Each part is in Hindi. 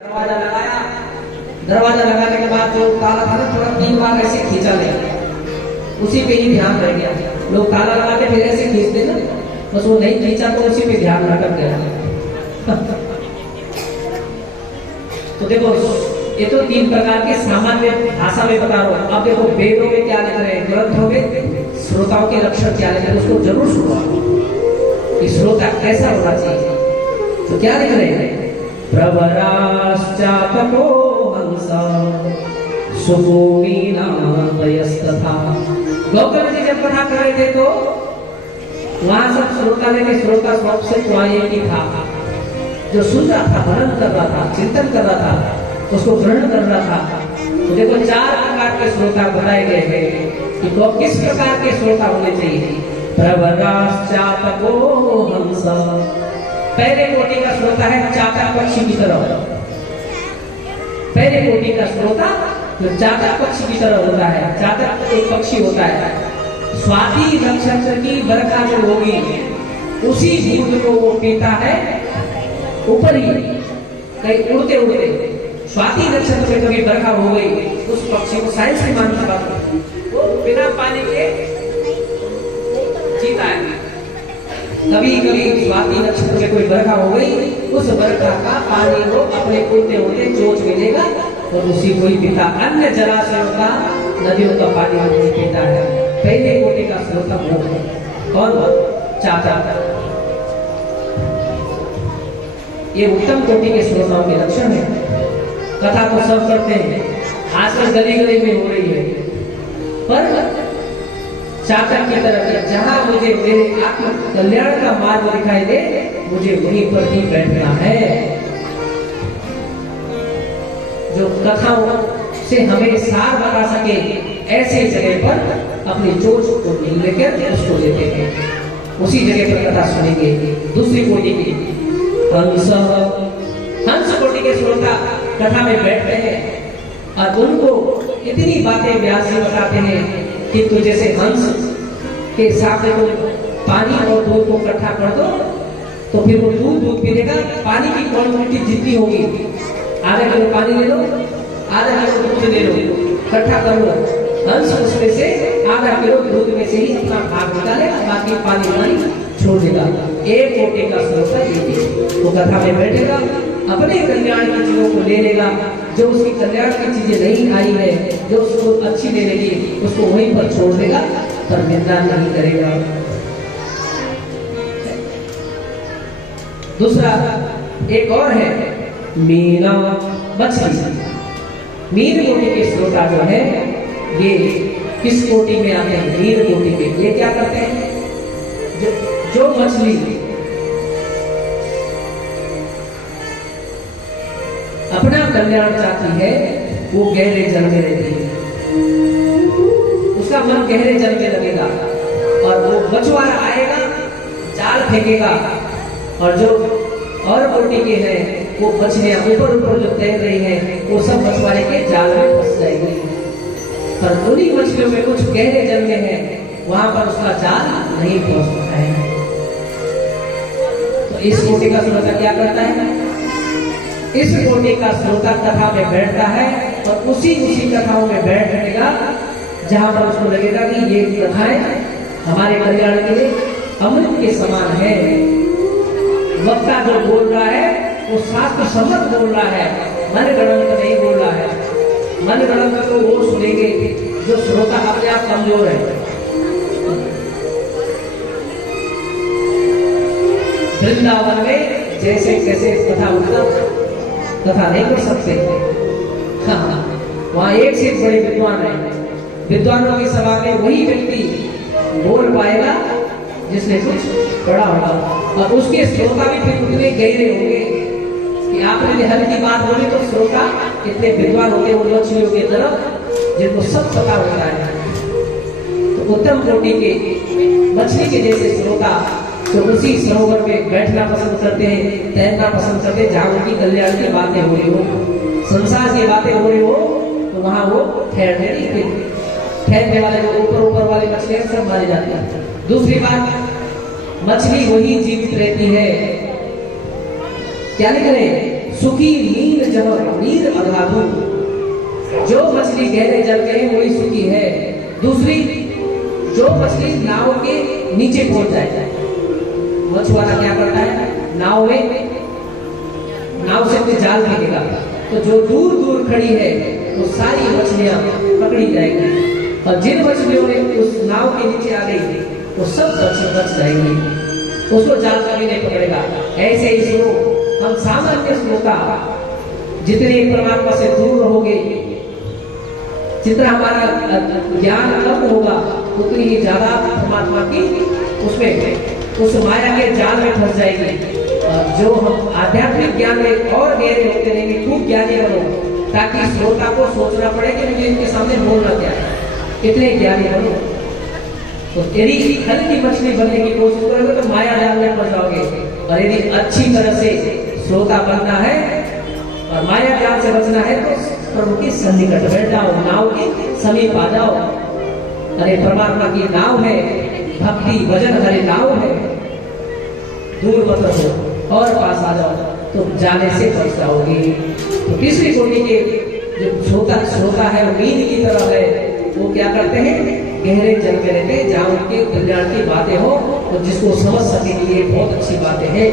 दरवाजा लगाया। दरवाजा लगाने के बाद जो ताला था ना थोड़ा 3 बार ऐसे खींचा ले, उसी पे ही ध्यान रह गया। लोग ताला लगा के फिर ऐसे खींचते ना, बस वो नहीं खींचा तो उसी पे ध्यान अटक गया। तो देखो ये तो 3 प्रकार के सामान्य भाषा में बता रहा हूँ। अब देखो वेदों में क्या लिख रहे हैं, ग्रंथों में श्रोताओं के लक्षण क्या लिख रहे हैं, उसको जरूर सुनो कि श्रोता कैसा होना चाहिए। तो क्या लिख रहे हैं, प्रवराश्चातको हंसा सुपूर्णीना वयस्तथा। गौतम जी जब कथा कर रहे थे तो वहां सब श्रोता लेके श्रोता सबसे एक ही था, जो सुन रहा था, मनन कर रहा था, चिंतन कर रहा था, उसको ग्रहण कर रहा था। तो देखो 4 प्रकार के श्रोता बताए गए हैं कि तो किस प्रकार के श्रोता होने चाहिए। प्रवराश्चातको हंसा, पहले कोटि का श्रोता है चातक पक्षी की तरह। पहले कोटि का श्रोता जो चातक पक्षी की तरह होता है। चातक एक पक्षी होता है, स्वाति नक्षत्र की बरखा जो होगी उसी बूंद को वो पीता है ऊपर ही, कहीं उड़ते उड़ते। स्वाति नक्षत्र में कभी बरखा हो गई, उस पक्षी को साइंस की मानती बात, वो बिना पानी के जीता है। कभी कभी स्वाति नक्षत्र में कोई बरखा हो गई, उस बरखा का पानी को अपने उड़ते उड़ते चोंच मिलेगा और उसी को ही पीता। अन्य जलाशयों का, नदियों का पानी नहीं पीता है। पहले कोटि का श्रोता वो है। कौन? चातक। ये उत्तम कोटि के श्रोताओं के लक्षण है। कथा तो सब करते हैं, आजकल गली गली में हो रही है, पर चातक की तरफ जहां मुझे मेरे आत्म कल्याण का मार्ग दिखाई दे, मुझे वहीं पर ही बैठना है। जो कथाओं से हमें सार बता सके, ऐसे जगह पर अपनी चोच को लेकर उसको लेते हैं, उसी जगह पर कथा सुनेंगे। दूसरी कोटि की हंस, हंस कोटि के श्रोता कथा में बैठते हैं और उनको इतनी बातें व्यास जी बताते हैं कि तू जैसे हंस के साथ में पानी और दूध को इकट्ठा कर दो तो फिर वो दूध पी लेगा। पानी की क्वांटिटी जितनी होगी, आधा किलो पानी ले लो, आधा किलो दूध ले लो, इकट्ठा कर लो। हंस उसमें से आधा किलो दूध में से ही अपना भाग निकालेगा, बाकी पानी छोड़ देगा। एक कोटि का श्रोता ये वो कथा में बैठेगा, अपने कल्याण की चीजों को ले लेगा। जो उसकी कल्याण की चीजें नहीं आई है, जो उसको अच्छी ले लेगी, उसको वहीं पर छोड़ देगा, पर निंदा नहीं करेगा। दूसरा एक और है, मीना मछली। मीन कोटि के श्रोता जो है ये किस कोटि में आते हैं? मीन कोटि में। ये क्या करते हैं, जो मछली अपना कल्याण चाहती है वो गहरे जल में रहती है, उसका मन गहरे जल में लगेगा और वो मछुआरा आएगा, जाल फेंकेगा, और जो और कोटि के हैं वो मछलियां ऊपर ऊपर जो तैर रही हैं वो सब मछुआरे के जाल में फंस जाएगी। पर उन्हीं मछलियों में कुछ गहरे जल में है, वहां पर उसका जाल नहीं पहुंच सकता है। तो इस कोटि का श्रोता क्या करता है? इस कोटि का श्रोता कथा में बैठता है और उसी कथाओं में बैठ रहेगा जहां पर उसको लगेगा कि ये कथाएं हमारे कल्याण के लिए अमृत के समान है। वक्ता जो बोल रहा है वो शास्त्र सम्मत बोल रहा है, मन गणंत नहीं बोल रहा है। मन गणंत तो वो सुनेंगे जो श्रोता अपने आप कमजोर है। वृंदावन में जैसे कैसे कथा उत्तम कथा नहीं कर सकते। हाँ, वहाँ एक से एक बड़े विद्वान है। विद्वानों की सभा में वही व्यक्ति बोल पाएगा जिसने कुछ पढ़ा होगा, और उसके श्रोता भी फिर उतने गहरे होंगे कि आपने हर की बात बोली तो श्रोता इतने विद्वान होते हैं उन मछलियों की तरफ जिनको सब पता होता है। तो उत्तम कोटि के मछली के जैसे श्रोता तो उसी सरोवर में बैठना पसंद करते हैं, तैरना पसंद करते हैं, जहाँ उनकी कल्याण की बातें हो रही हो, संसार की बातें हो रही हो, तो वहां वो ठहरने नहीं। ठहरने वाले जो ऊपर वाली मछलियां सब मारी जाती है। दूसरी बात, मछली वही जीवित रहती है क्या लिख रहे हैं? सुखी नीर जब नीर अगाधु, जो मछली गहरे जल में है वही सुखी है। दूसरी, जो मछली नाव के नीचे पहुंच जाए। मछुआरा क्या करता है, नाव से अपने जाल फेंकेगा, तो जो दूर दूर खड़ी है वो सारी मछलियां पकड़ी जाएंगी, और जिन मछलियों ने उस नाव के नीचे आ गई वो सब बच जाएंगी, उसको जाल कभी नहीं पकड़ेगा। ऐसे ही सुनो, हम सामान्य श्रोता जितने परमात्मा से दूर रहोगे, जितना हमारा ज्ञान कम होगा, उतनी ही ज्यादा परमात्मा की उसमें उस माया के जाल में फंस जाएगी। और जो हम आध्यात्मिक ज्ञान में और गहरे होते रहेंगे, खूब ज्ञानी बनो, ताकि श्रोता को सोचना पड़े कि मुझे इनके सामने बोलना क्या है, इतने ज्ञानी बनो। तो यदि हल्की मछली बनने की कोशिश करोगे तो माया जाल में फंस जाओगे, और यदि अच्छी तरह से श्रोता बनना है और माया जाल से बचना है तो प्रभु की सन्निकट बैठ जाओ, नाव के समीप आ जाओ। अरे परमात्मा की नाव है, भक्ति भजन हरे नाव है, दूर मत रहो और पास आ जाओ, तो जाने से बच जाओगे। तो तीसरी कोटि के जो श्रोता है वो नींद की तरह है, वो क्या करते हैं, गहरे जल में रहते हैं, जहाँ उनके कल्याण की बातें हो और जिसको समझ सके कि ये बहुत अच्छी बातें हैं,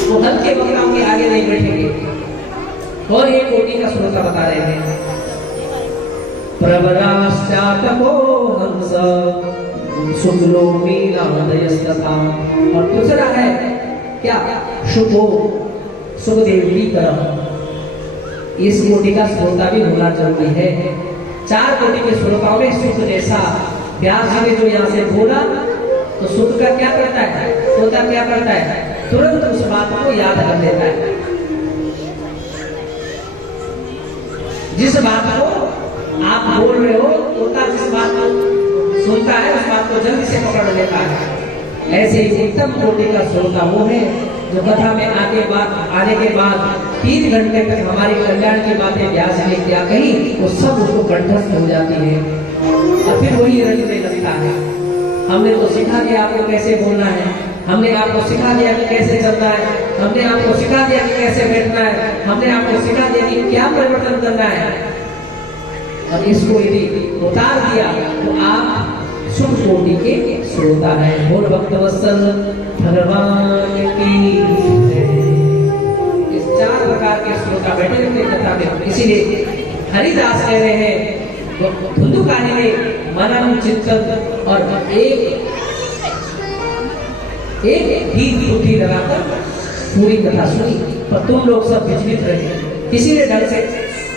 वो हल्के वक्ताओं के आगे नहीं बैठेंगे। और एक कोटि का श्रोता बता रहे हैं, प्रवराश्चातको हंस शुक्लो मीनादयस्तथा। और दूसरा है क्या, शुभो सुखदेव की तरह। इस कोटि का श्रोता भी होना जरूरी है। 4 कोटि के श्रोताओं में सुख जैसा, व्यास जी ने जो यहाँ से बोला, तो सुख का क्या करता है, श्रोता क्या करता है, तुरंत उस बात को याद कर लेता है। जिस बात को आप बोल रहे हो, श्रोता जिस बात को सुनता है उस बात को जल्दी से पकड़ लेता है। ऐसे ही उत्तम कोटि का श्रोता वो है जो कथा में आने के बाद 3 घंटे तक हमारी कल्याण की बातें व्यास ने क्या कही, वो सब उसको कंठस्थ हो जाती है, और फिर वही रटने लगता है। हमने तो सिखा दिया आपको कैसे बोलना है, हमने आपको सिखा दिया कि कैसे चलना है, हमने आपको सिखा दिया कि कैसे बैठना है, हमने आपको सिखा दिया कि क्या परिवर्तन करना है, और इसको यदि उतार दिया तो आप शुभ कोटि के श्रोता है। बोल भक्त वत्सल भगवान की जय। इस 4 प्रकार के श्रोता बैठे रहते कथा में। इसीलिए हरिदास कह रहे हैं, धुंधुकारी ने मनन चिंतन और एक ही बुद्धि लगाकर पूरी कथा सुनी, पर तुम लोग सब विचलित रहे, किसी ने ढंग से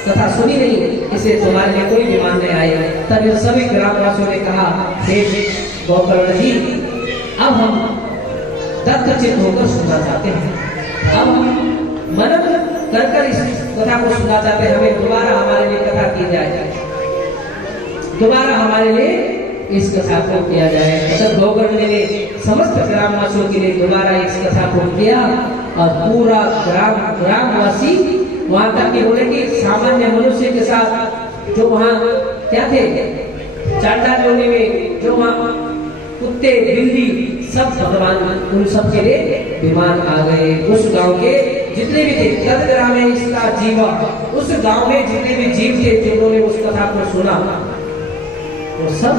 कथा सुनी नहीं, इसे तुम्हारे लिए कोई विमान नहीं आए। तब इन सभी ग्रामवासियों ने कहा, हे गोकर्ण जी, अब हम दत्तचित्त होकर सुनना चाहते हैं, अब मनन कर इस कथा को सुनना चाहते हैं, हमें दोबारा हमारे लिए कथा की जाए, दोबारा हमारे लिए इस कथा को किया जाए। तब गोकर्ण ने समस्त ग्रामवासियों के लिए दोबारा इस कथा को किया, और पूरा ग्रामवासी वहां तक कि बोले कि सामान्य मनुष्य के साथ जो वहां क्या थे, चांडा जोड़ी में जो वहां कुत्ते बिल्ली सब भगवान उन सब के लिए विमान आ गए। उस गांव के जितने भी थे, तद ग्राम में इसका जीवा, उस गांव में जितने भी जीव थे जिन्होंने उस कथा को सुना, वो सब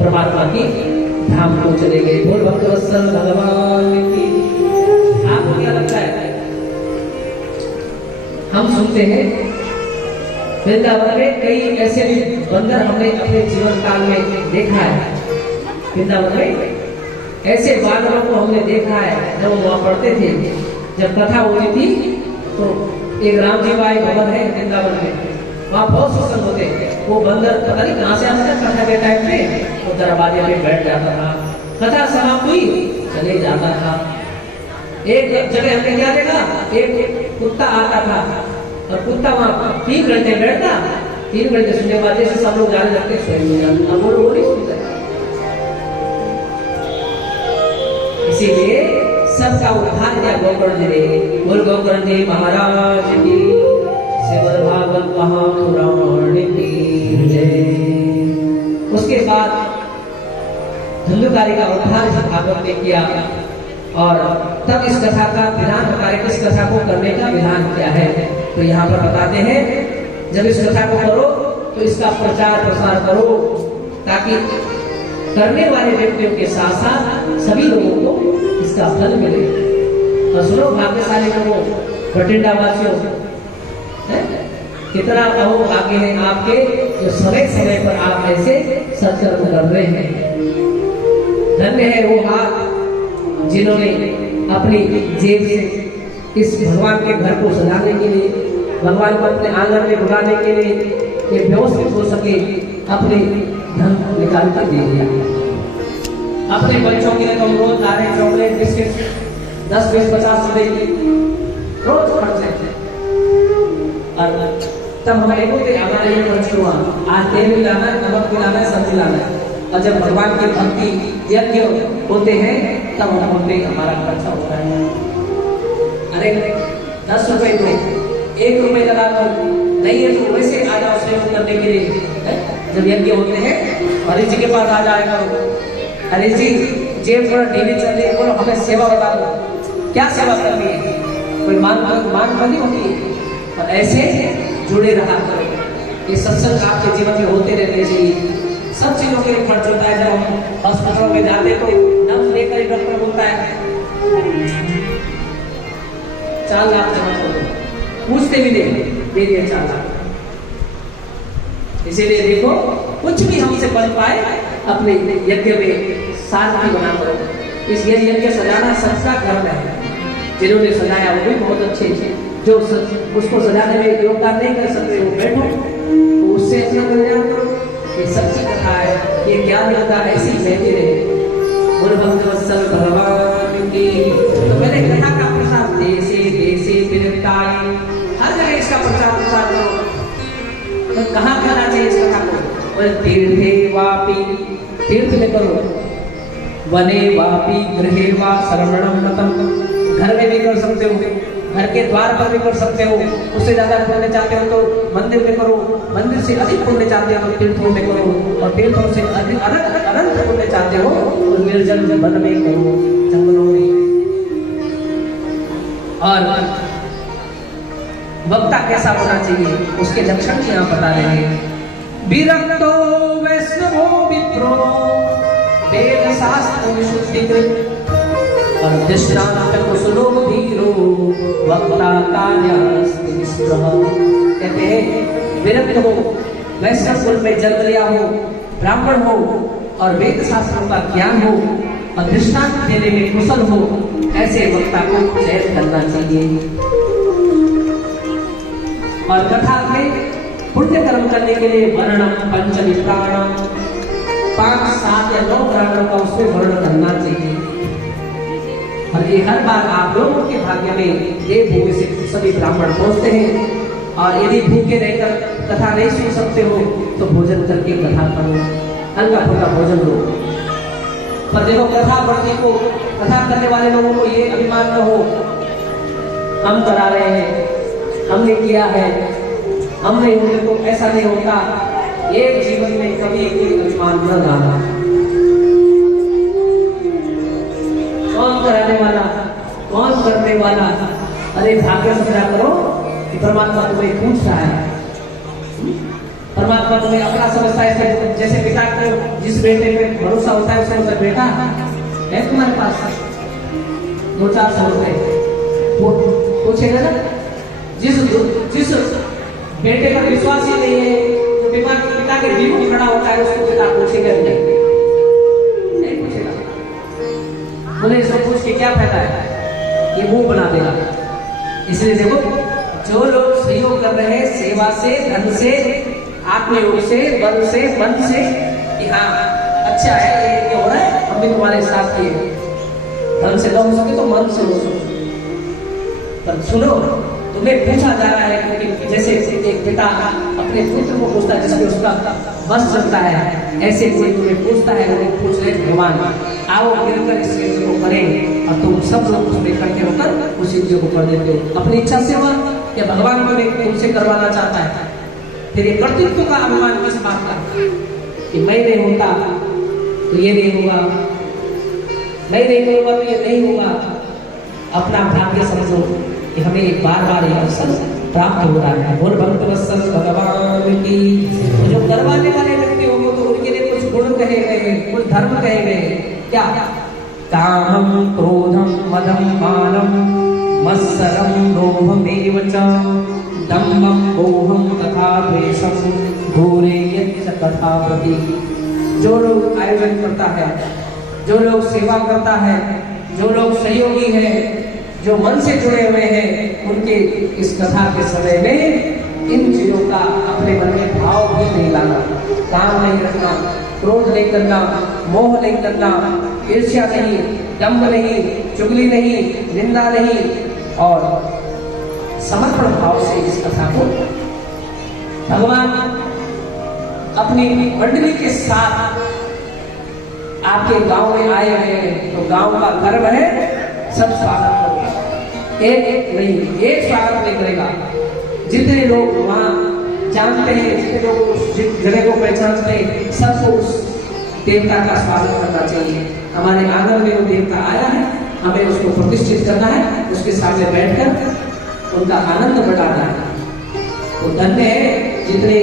परमात्मा की धाम को चले गए। बोल भक्त वत्सल भगवान की। आपको क्या लगता है, हम सुनते हैं वृंदावन में कई ऐसे भी बंदर हमने अपने जीवन काल में देखा है, वृंदावन में ऐसे बानरों को हमने देखा है। जब वहां पढ़ते थे, जब कथा होती थी, तो एक राम जी बाई भवन है वृंदावन में, वहां बहुत सत्संग होते हैं। वो बंदर पता नहीं कहां से आता था, कथा के टाइम में वो दरवाजे पे बैठ जाता था, कथा समाप्त हुई चले जाता था। एक जगह हमने क्या देखा, एक कुत्ता आता था और कुत्ता वहां 3 घंटे बैठता, 3 घंटे सुनने के बाद जैसे सब लोग जाने लगते स्वयं हो जाते, अब वो नहीं सुनते। इसीलिए सबका उद्धार किया गोकर्ण जी ने। बोल गोकर्ण जी महाराज की, श्रीमद् भागवत महापुराण की जय। उसके बाद धुंधुकारी का उद्धार भागवत ने किया, और तब इस कथा का विधान बता रहे, इस कथा को करने का विधान क्या है। तो यहाँ पर बताते हैं, जब इस कथा को करो तो इसका प्रचार प्रसार करो, ताकि करने वाले व्यक्तियों के साथ साथ सभी लोगों को इसका फल मिले। और सुनो भाग्यशाली लोगों, बठिंडा वासियों, कितना कहो आगे हैं आपके, जो समय समय पर आप ऐसे सत्कर्म कर रहे हैं। धन्य है वो हाथ जिन्होंने अपनी जेब से इस भगवान के घर को सजाने के लिए, भगवान को अपने आंगन में बुलाने के लिए ये व्यवस्थित हो सके, अपने धन निकाल कर दे दिया। अपने बच्चों के लिए तो रोज दाने, चॉकलेट, बिस्किट 10, 20, 50 रुपए की रोज खर्च लेते हैं। और तब हमारे हमारे ये खर्च हुआ, आज तेल भी लाना है, नमक भी लाना है, सब्जी लाना है। और जब भगवान की भक्ति यज्ञ होते हैं तब हम बोलते हमारा खर्चा होता है। अरे 10 रुपए तो 1 रुपए लगा दो, नहीं है तो वैसे आ जाओ सेवन करने के लिए। जब यज्ञ होते हैं हरीश जी के पास आ जाएगा, हरीश जी जेब थोड़ा ढीली चल रही है, बोलो हमें सेवा बता दो, क्या सेवा करनी है, कोई मान बनी होती है। और ऐसे जुड़े रहा करो, ये सत्संग आपके जीवन में होते रहने चाहिए। सब चीजों के लिए खर्च होता है। जब हम हॉस्पिटलों में जाते तो नब्ज लेकर ही डॉक्टर बोलता है 4 लाख जमा कर दो, पूछते भी नहीं, दे दिए 4 लाख। इसीलिए देखो, कुछ भी हमसे बन पाए अपने यज्ञ में सार्थी बना करो। इस यज्ञ सजाना सबका कर्म है। जिन्होंने सजाया वो भी बहुत अच्छे, जो उसको सजाने में योगदान नहीं कर सकते वो बैठो, तो उससे अपना कल्याण करो। ये सच्ची कथा है, ये ज्ञान कथा ऐसी बहती रहे। बोल भक्त वत्सल भगवान की। तो मैंने कथा का प्रसार देशे देशे विरताई, हर जगह इसका प्रचार प्रसार करो। तो कहाँ करना चाहिए इस कथा को? बोले तीर्थे वापी, तीर्थ में करो, वने वापी गृहे वा शरणम मतम, घर में भी कर सकते हो, घर के द्वार पर भी कर सकते हो। उससे ज्यादा पुण्य चाहते हो तो मंदिर में करो, मंदिर से अधिक पुण्य चाहते हो तो तीर्थों में करो, और तीर्थों से अधिक अनंत पुण्य चाहते हो तो निर्जल वन में करो, जंगलों में। और वक्ता कैसा होना चाहिए उसके लक्षण यहाँ बता रहे हैं। विरक्तो वैष्णवो विप्रो वेद शास्त्र विशुद्धिकृत, और दृष्टांत कुशलो धीरो वक्ता कार्यास्ति निष्प्रह। कहते हैं विरक्त हो, वैष्णव कुल में जन्म लिया हो, ब्राह्मण हो, और वेद शास्त्रों का ज्ञान हो, और दृष्टांत देने में कुशल हो, ऐसे वक्ता को चयन करना चाहिए। और कथा में पुण्य कर्म करने के लिए वर्णम पंचमी प्राणम, 5, 7 या 9 प्राणों का उसमें वर्णन करना चाहिए। और ये हर बार आप लोगों के भाग्य में देवभूमि से सभी ब्राह्मण पहुंचते हैं। और यदि भूखे रहकर कथा नहीं सुन सकते हो तो भोजन करके कथा करो, हल्का फुल्का भोजन लो। पर देखो कथा बढ़ती को, कथा करने वाले लोगों को ये अभिमान न हो हम करा रहे हैं, हमने किया है, हमने उन्हें को ऐसा नहीं होता। एक जीवन में कभी कोई अभिमान न डालना। कौन कराने वाला, कौन करने वाला? अरे भाग्य समझा करो कि परमात्मा तुम्हें पूछ रहा है। परमात्मा तुम्हें अपना समझता है। जैसे पिता को जिस बेटे पे भरोसा होता है उसने उसे बेटा है तुम्हारे पास 2-4 साल रुपए पूछेगा ना। जिस बेटे का विश्वास ही नहीं है, तो पिता के विमुख खड़ा होता है, उसको पिता पूछेगा नहीं पूछेगा। बोले इसको पूछ के क्या फायदा है, ये मुंह बना देगा। इसलिए देखो, जो लोग सहयोग कर रहे हैं सेवा से, धन से, आत्मयोग से, बल से, मन से, कि हाँ अच्छा है ये हो रहा है, हम भी तुम्हारे साथ ये धन से हो सके तो मन से हो सके। पर सुनो, तुम्हें पूछा जा रहा है, क्योंकि जैसे एक पिता अपने पुत्र को पूछता है जिसमें उसका बस चलता है, ऐसे कोई तुम्हें पूछता है, वो पूछ रहे भगवान आओ मिलकर इस यज्ञ को करें, और तुम सब लोग उसमें इकट्ठे होकर उस यज्ञ को कर देते हो अपनी इच्छा से, या भगवान को तुमसे करवाना चाहता है। फिर ये कर्तृत्व का अभिमान किस बात का कि मैं नहीं होता तो ये नहीं होगा, मैं नहीं करूंगा तो ये नहीं होगा। अपना भाग्य समझो कि हमें बार बार ये अवसर प्राप्त हो रहा है। और भक्तवत्सल भगवान की जो करवाने वाले व्यक्ति होंगे तो उनके लिए कुछ गुण कहे गए, कुछ धर्म कहे गए। क्या? कामं क्रोधं मदं मानं मत्सरं लोभमेव च दम्भं मोहं तथा द्वेषं घोरेयच्च तथा प्रति। जो लोग आयोजन करता है, जो लोग सेवा करता है, जो लोग सहयोगी हैं, जो मन से जुड़े हुए हैं, उनके इस कथा के समय में इन चीजों का अपने मन में भाव भी नहीं लाना। काम नहीं रखना, क्रोध नहीं करना, मोह नहीं करना, ईर्ष्या नहीं, दंभ नहीं, चुगली नहीं, निंदा नहीं, और समर्पण भाव से इस कथा को भगवान अपनी मंडली के साथ आपके गांव में आए हैं तो गांव का गर्व है, सब स्वागत करेगा। एक नहीं, एक स्वागत नहीं करेगा। जितने लोग वहां जानते हैं, जितने लोग उस जगह को पहचानते हैं, सबको उस देवता का स्वागत करना चाहिए। हमारे आंगन में वो देवता आया है, हमें उसको प्रतिष्ठित करना है, उसके सामने बैठकर उनका आनंद बढ़ाना है। तो धन्य है जितने